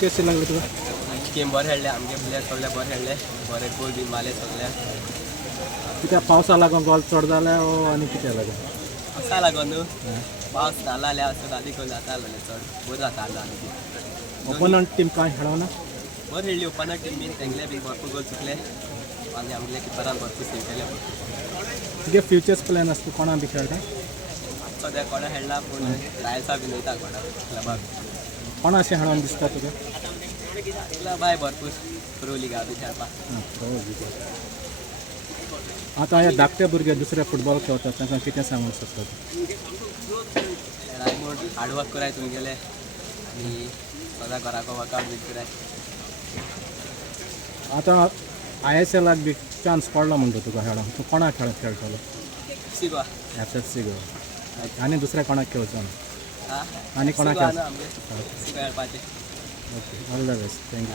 कशें लागलें तुका? गेम बरें खेळ्ळे आमगे प्लेयर सगळे बरें खेळ्ळे बरें गोल बी मारले सगळे कित्याक पावसा लागून गोल चड जाले वो आनी कित्याक लागून? पावसा लागून न्हू पावस जाला जाल्यार असो आदी गोल जाता आसलें चड बरें जाता आसलें आनी ओपोनंट टीम कांय खेळोना? बरें खेळ्ळी ओपनंट टीम बीन तेंगले बी भरपूर गोल चुकले आनी आमगे किपरान भरपूर सेव केले तुगे फ्युचर्स प्लॅन आसता कोणा बी खेळटा? सद्या कोणा खेळना पूण ट्रायल्सा बीन वयता कोणा क्लबाक कोणा अशें खेळोन दिसता तुका? क्लबाय भरपूर प्रो लिगा बी खेळपाक आतां ह्या धाकटे भुरगे दुसरे फुटबॉल खेळटात तांकां कितें सांगूंक सोदता? खेळाय म्हूण हार्डवर्क कराय तुमगेले आनी सदां घराको वर्कआवट बीन कराय आतां ISLाक बी चान्स पडलो म्हणटा तुका खेळोंक तूं कोणाक खेळटलो? शिकवा FFC गोवा आनी दुसऱ्या कोणाक खेळचो ना? आनी कोणाक खेळपाचें okay all the best thank you.